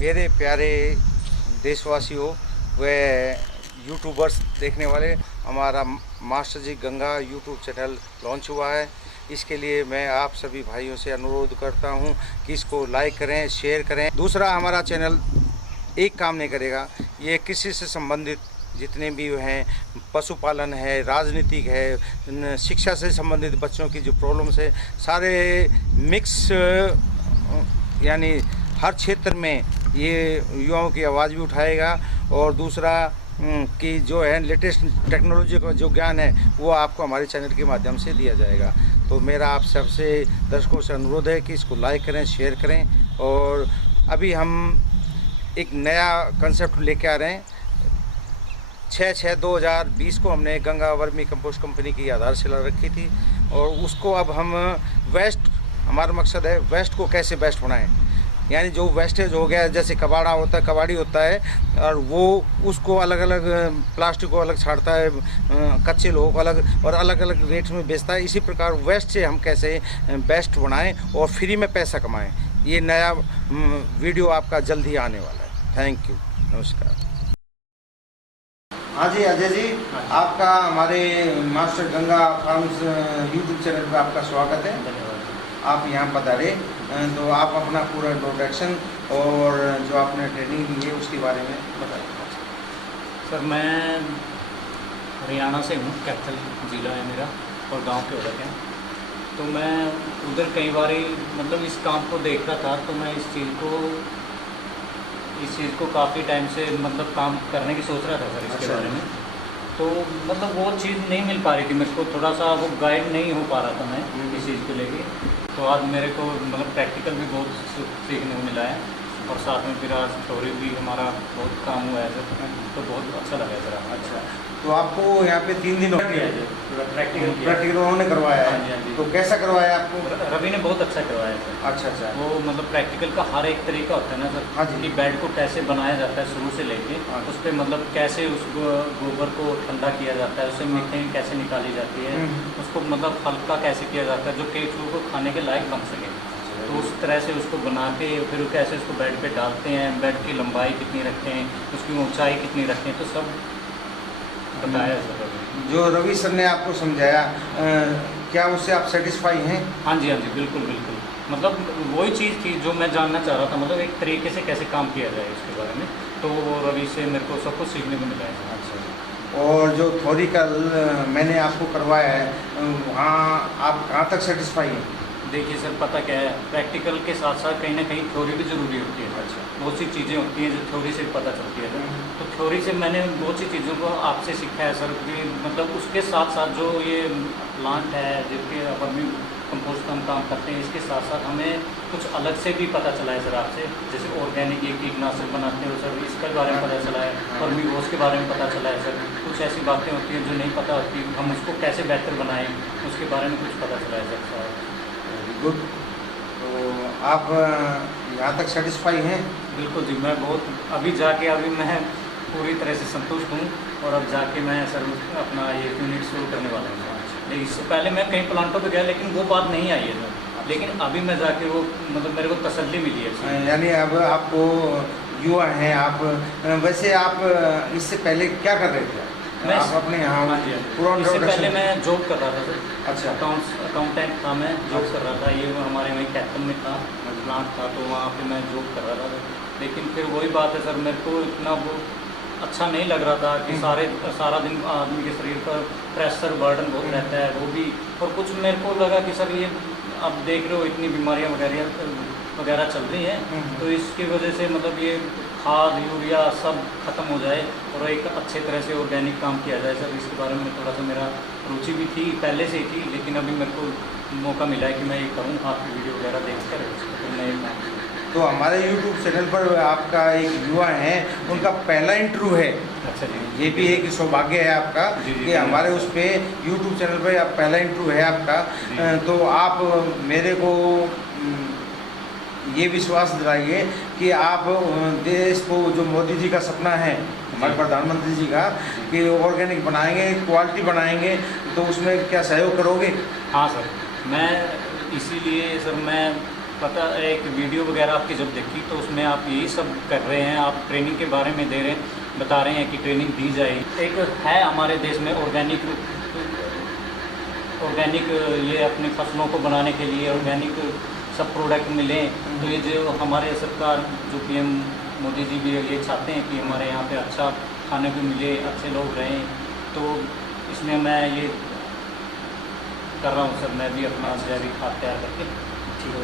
मेरे प्यारे देशवासियों व यूट्यूबर्स देखने वाले, हमारा मास्टर जी गंगा यूट्यूब चैनल लॉन्च हुआ है। इसके लिए मैं आप सभी भाइयों से अनुरोध करता हूं कि इसको लाइक करें, शेयर करें। दूसरा, हमारा चैनल एक काम नहीं करेगा, ये कृषि से संबंधित जितने भी हैं, पशुपालन है, राजनीतिक है, शिक्षा से संबंधित बच्चों की जो प्रॉब्लम्स है, सारे मिक्स, यानी हर क्षेत्र में ये युवाओं की आवाज़ भी उठाएगा। और दूसरा कि जो है लेटेस्ट टेक्नोलॉजी का जो ज्ञान है वो आपको हमारे चैनल के माध्यम से दिया जाएगा। तो मेरा आप सबसे दर्शकों से अनुरोध है कि इसको लाइक करें, शेयर करें। और अभी हम एक नया कंसेप्ट लेके आ रहे हैं। 6/6/2020 को हमने गंगा वर्मी कंपोस्ट कंपनी की आधारशिला रखी थी, और उसको अब हम वेस्ट, हमारा मकसद है वेस्ट को कैसे बेस्ट बनाएं। यानी जो वेस्टेज हो गया, जैसे कबाड़ा होता है, कबाड़ी होता है, और वो उसको अलग अलग, प्लास्टिक को अलग छाड़ता है, कच्चे लोगों को अलग, और अलग अलग रेट्स में बेचता है। इसी प्रकार वेस्ट से हम कैसे बेस्ट बनाएं और फ्री में पैसा कमाएं, ये नया वीडियो आपका जल्द ही आने वाला है। थैंक यू, नमस्कार। हाँ जी अजय जी, आपका हमारे master Ganga farms YouTube channel पर आपका स्वागत है। आप यहाँ पधारे, तो आप अपना पूरा इंट्रोडक्शन और जो आपने ट्रेनिंग ली है उसके बारे में बताइए। सर, मैं हरियाणा से हूँ, कैथल ज़िला है मेरा, और गांव के उधर है। तो मैं उधर कई बार मतलब इस काम को देखता था, तो मैं इस चीज़ को काफ़ी टाइम से मतलब काम करने की सोच रहा था सर, इसके बारे में। तो मतलब वो चीज़ नहीं मिल पा रही थी मेरे को, थोड़ा सा वो गाइड नहीं हो पा रहा था मैं इस चीज़ को लेके। तो आज मेरे को मतलब प्रैक्टिकल भी बहुत सीखने को मिला है, और साथ में फिर आज थ्योरी भी हमारा बहुत काम हुआ है सर, तो बहुत अच्छा लगा सर। अच्छा, तो आपको यहाँ पे 3 दिन किया है प्रैक्टिकल उन्होंने करवाया है? हाँ जी। तो कैसा करवाया आपको? रवि ने बहुत अच्छा करवाया सर। अच्छा। वो मतलब प्रैक्टिकल का हर एक तरीका होता है ना सर। हाँ जी। कि बेड को कैसे बनाया जाता है शुरू से लेके, उस पर मतलब कैसे उस गोबर को ठंडा किया जाता है, उससे मीथेन कैसे निकाली जाती है, उसको मतलब हल्का कैसे किया जाता है जो केचुओं को खाने के लायक बन सके। तो उस तरह से उसको बना के फिर कैसे उसको बेड पे डालते हैं, बेड की लंबाई कितनी रखते हैं, उसकी ऊंचाई कितनी रखते हैं, तो सब बताया सर। जो रवि सर ने आपको समझाया, क्या उससे आप सेटिस्फाई हैं? हाँ जी, बिल्कुल। मतलब वही चीज़ थी जो मैं जानना चाह रहा था, मतलब एक तरीके से कैसे काम किया जाए इसके बारे में। तो वो रवि से मेरे को सब कुछ सीखने को मिला है। अच्छा, और जो थ्योरिकल मैंने आपको करवाया है, वहाँ आप कहाँ तक सेटिस्फाई हैं? देखिए सर, पता क्या है, प्रैक्टिकल के साथ साथ कहीं ना कहीं थ्योरी भी ज़रूरी होती है। अच्छा, बहुत सी चीज़ें होती हैं जो थ्योरी से पता चलती है। तो थ्योरी से मैंने बहुत सी चीज़ों को आपसे सीखा है सर, कि मतलब उसके साथ साथ जो ये प्लांट है जिसके वर्मी कंपोस्ट का हम काम करते हैं, इसके साथ साथ हमें कुछ अलग से भी पता चला है सर आपसे। जैसे ऑर्गेनिक ये कीटनाशक बनाते हो सर, इसके बारे में पता चला है, वर्मी कंपोस्ट के बारे में पता चला है सर। कुछ ऐसी बातें होती हैं जो नहीं पता होती, हम उसको कैसे बेहतर बनाएं, उसके बारे में कुछ पता चला है सर। गुड। तो आप यहाँ तक सेटिस्फाई हैं? बिल्कुल जी, मैं बहुत अभी मैं पूरी तरह से संतुष्ट हूँ, और अब जाके मैं सर अपना ये यूनिट शुरू करने वाला हूँ। लेकिन इससे पहले मैं कई प्लांटों पे गया, लेकिन वो बात नहीं आई है सर। लेकिन अभी मैं जाके वो मतलब मेरे को तसल्ली मिली है। यानी अब आपको युवा हैं आप, वैसे आप इससे पहले क्या कर रहे थे? मैं आप अपने यहाँ पूरा इससे पहले मैं जॉब कर रहा था सर। अच्छा, अकाउंटेंट था, मैं जॉब कर रहा था। ये हमारे वहीं कैथल में था, प्लांट था, तो वहाँ पे मैं जॉब कर रहा था। लेकिन फिर वही बात है सर, मेरे को इतना वो अच्छा नहीं लग रहा था कि सारा दिन आदमी के शरीर पर प्रेशर बर्डन बहुत रहता है, वो भी। और कुछ मेरे को लगा कि सर ये अब देख रहे हो इतनी बीमारियाँ वगैरह चल रही हैं, तो इसकी वजह से मतलब ये खाद यूरिया सब खत्म हो जाए और एक अच्छे तरह से ऑर्गेनिक काम किया जाए सर। इसके बारे में थोड़ा सा मेरा रुचि भी थी, पहले से ही थी, लेकिन अभी मेरे को मौका मिला है कि मैं ये करूँ, आपकी वीडियो वगैरह देख कर तो मैं। तो हमारे YouTube चैनल पर आपका एक युवा है, उनका पहला इंटरव्यू है। अच्छा जी, ये भी एक सौभाग्य है आपका कि हमारे उस पर YouTube चैनल पर आप पहला इंटरव्यू है आपका। तो आप मेरे को ये विश्वास दिलाइए कि आप देश को, जो मोदी जी का सपना है, हमारे प्रधानमंत्री जी का, कि ऑर्गेनिक बनाएंगे, क्वालिटी बनाएंगे, तो उसमें क्या सहयोग करोगे? हाँ सर, मैं इसीलिए सर मैं पता एक वीडियो वगैरह आपकी जब देखी तो उसमें आप यही सब कर रहे हैं, आप ट्रेनिंग के बारे में दे रहे हैं, बता रहे हैं कि ट्रेनिंग दी जाए। एक है हमारे देश में ऑर्गेनिक ये अपनी फसलों को बनाने के लिए ऑर्गेनिक सब प्रोडक्ट मिलें, तो ये जो हमारे सरकार जो पीएम मोदी जी भी ये चाहते हैं कि हमारे यहाँ पे अच्छा खाने को मिले, अच्छे लोग रहें, तो इसमें मैं ये कर रहा हूँ सर। मैं भी अपना जैविक खाद तैयार करके ठीक हो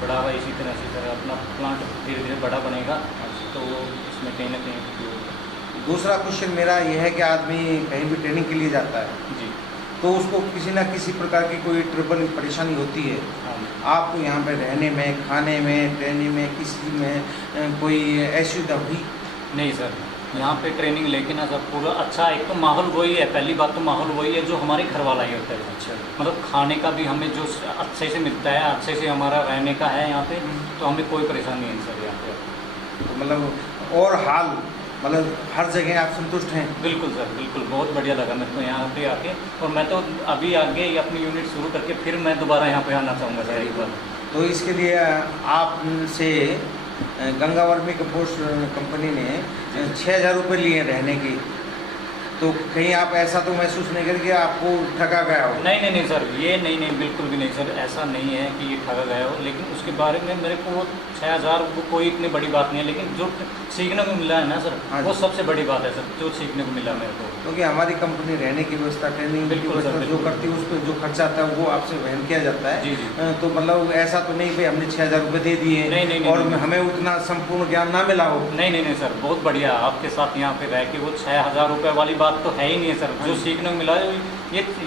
बढ़ावा इसी तरह अपना प्लांट धीरे धीरे बड़ा बनेगा, तो इसमें कहीं ना कहीं उपयोग होगा। दूसरा क्वेश्चन मेरा यह है कि आदमी कहीं भी ट्रेनिंग के लिए जाता है जी तो उसको किसी ना किसी प्रकार की कोई ट्रबल परेशानी होती है। हाँ आपको यहाँ पे रहने में, खाने में, ट्रेनिंग में, किसी में कोई ऐसी सुविधा हुई? नहीं सर, यहाँ पे ट्रेनिंग लेके ना सर पूरा अच्छा, एक तो माहौल वही है, पहली बात तो माहौल वही है जो हमारे घर वाला ही होता है। अच्छा, मतलब खाने का भी हमें जो अच्छे से मिलता है, अच्छे से हमारा रहने का है यहाँ पे, तो हमें कोई परेशानी नहीं सर यहाँ पे। तो मतलब और हाल मतलब हर जगह आप संतुष्ट हैं? बिल्कुल सर, बिल्कुल बहुत बढ़िया लगा मेरे को यहाँ पे आके, और मैं तो अभी आगे ये अपनी यूनिट शुरू करके फिर मैं दोबारा यहाँ पे आना चाहूँगा सर एक बार। तो इसके लिए आपसे गंगा वर्मी कंपोस्ट कंपनी ने 6,000 रुपये लिए रहने की, तो कहीं आप ऐसा तो महसूस नहीं करें कि आपको ठगा गया हो? नहीं सर, ये नहीं बिल्कुल भी नहीं सर, ऐसा नहीं है कि ये ठगा गया हो, लेकिन उसके बारे में मेरे को 6,000 कोई इतनी बड़ी बात नहीं है, लेकिन जो सीखने को मिला है ना सर, हाँ वो सबसे बड़ी बात है सर, जो सीखने को मिला मेरे को। क्योंकि हमारी कंपनी रहने की व्यवस्था, ट्रेनिंग की बिल्कुल सर, व्यवस्था जो बिल्कुल। करती है उस पर जो खर्चा आता है वो आपसे वहन किया जाता है। जी जी। तो मतलब ऐसा तो नहीं भाई हमने 6,000 रुपये दे दिए नहीं, और नहीं। हमें उतना संपूर्ण ज्ञान ना मिला हो? नहीं सर, बहुत बढ़िया आपके साथ यहाँ पे रह के वो 6,000 रुपये वाली बात तो है ही नहीं है सर। जो सीखने को मिला है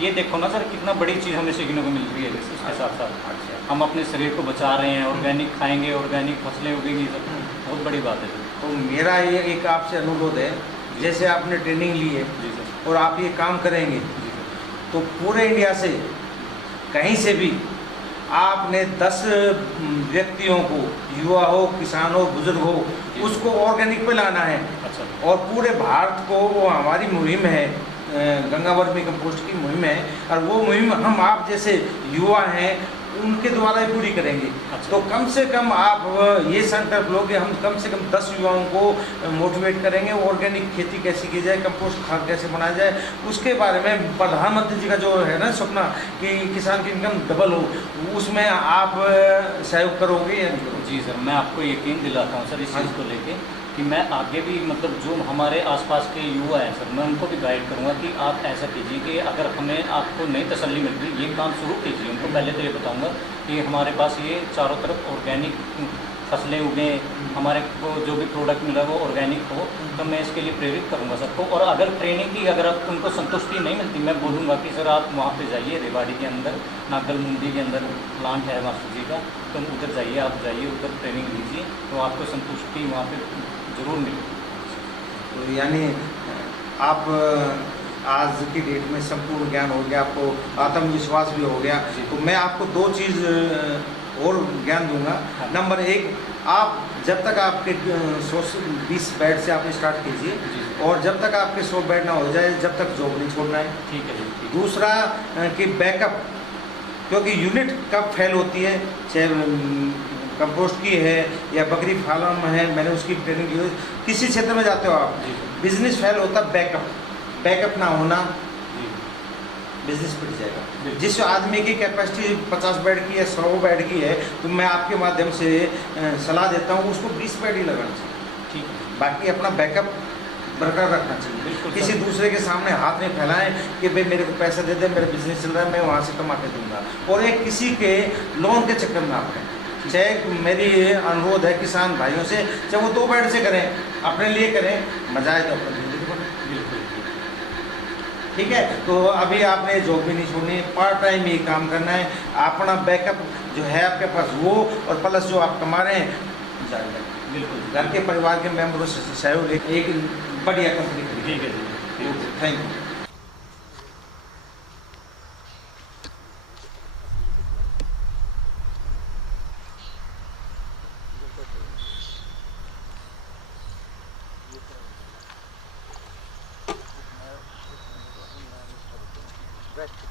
ये देखो ना सर, कितना बड़ी चीज़ हमें सीखने को मिल रही है। इसके साथ साथ अच्छा, हम अपने शरीर को बचा रहे हैं, ऑर्गेनिक खाएंगे, ऑर्गेनिक फसलें उगेंगी सर, बहुत बड़ी बात है सर। तो मेरा ये एक आपसे अनुरोध है, जैसे आपने ट्रेनिंग ली है जी सर। और आप ये काम करेंगे जी सर। तो पूरे इंडिया से कहीं से भी आपने 10 व्यक्तियों को, युवा हो, किसान हो, बुजुर्ग हो, उसको ऑर्गेनिक पे लाना है। अच्छा। और पूरे भारत को वो हमारी मुहिम है, गंगा वर्मी कंपोस्ट की मुहिम है, और वो मुहिम हम आप जैसे युवा हैं उनके द्वारा ही पूरी करेंगे। अच्छा। तो कम से कम आप ये संकल्प लोगे, हम कम से कम 10 युवाओं को मोटिवेट करेंगे, ऑर्गेनिक खेती कैसे की जाए, कंपोस्ट खाद कैसे बनाया जाए, उसके बारे में प्रधानमंत्री जी का जो है ना सपना कि किसान की इनकम डबल हो, उसमें आप सहयोग करोगे या नहीं करोगे? जी सर, मैं आपको यकीन दिलाता हूँ सर इस हाँ। चीज़ को लेके कि मैं आगे भी मतलब जो हमारे आसपास के युवा हैं सर, मैं उनको भी गाइड करूँगा कि आप ऐसा कीजिए कि अगर हमें आपको नई तसल्ली मिल रही, ये काम शुरू कीजिए। उनको पहले तो ये बताऊँगा कि हमारे पास ये चारों तरफ ऑर्गेनिक फसलें उगें, हमारे को जो भी प्रोडक्ट मिल रहा है वो ऑर्गेनिक हो, तो मैं इसके लिए प्रेरित करूँगा सबको। और अगर ट्रेनिंग की अगर आप उनको संतुष्टि नहीं मिलती, मैं बोलूँगा कि सर आप वहाँ पे जाइए, रेवाड़ी के अंदर नागल मंडी के अंदर प्लांट है मास्टर जी का, तो उधर जाइए, आप जाइए उधर ट्रेनिंग लीजिए, तो आपको संतुष्टि वहाँ पे ज़रूर मिलेगी। तो यानी आप आज की डेट में संपूर्ण ज्ञान हो गया, आपको आत्मविश्वास भी हो गया। तो मैं आपको 2 चीज़ और ज्ञान दूंगा। हाँ। नंबर 1, आप जब तक आपके 120 बेड से आप स्टार्ट कीजिए, जी। और जब तक आपके 100 बेड ना हो जाए जब तक जॉब नहीं छोड़ना है। ठीक है जी, ठीक है। दूसरा कि बैकअप, क्योंकि यूनिट कब फेल होती है, चाहे कंपोस्ट की है या बकरी फार्म है, मैंने उसकी ट्रेनिंग की, किसी क्षेत्र में जाते हो आप, जी। बिजनेस फेल होता बैकअप ना होना, जी। बिजनेस पिट जाएगा। बिल्कुल। जिस आदमी की कैपेसिटी 50 बेड की है, 100 बेड की है, तो मैं आपके माध्यम से सलाह देता हूँ उसको 20 बेड ही लगाना चाहिए। ठीक है। बाकी अपना बैकअप बरकरार रखना चाहिए। बिल्कुल किसी सर। दूसरे के सामने हाथ नहीं फैलाएं कि भाई मेरे को पैसा दे दे, मेरा बिजनेस चल रहा है, मैं वहाँ से कमा के दूंगा, और एक किसी के लोन के चक्कर में आप हैं। चाहे मेरी अनुरोध है किसान भाइयों से, चाहे वो 2 बेड से करें, अपने लिए करें, मजा आए तो अपनी जिंदगी बने। बिल्कुल। ठीक है, तो अभी आपने जॉब भी नहीं छोड़नी है, पार्ट टाइम ही काम करना है, अपना बैकअप जो है आपके पास वो, और प्लस जो आप कमा रहे हैं जारी रखें। बिल्कुल। घर के परिवार के मेंबरों से सहयोग एक बढ़िया कंपनी खरीदी। ठीक है जी। Thank you. Right.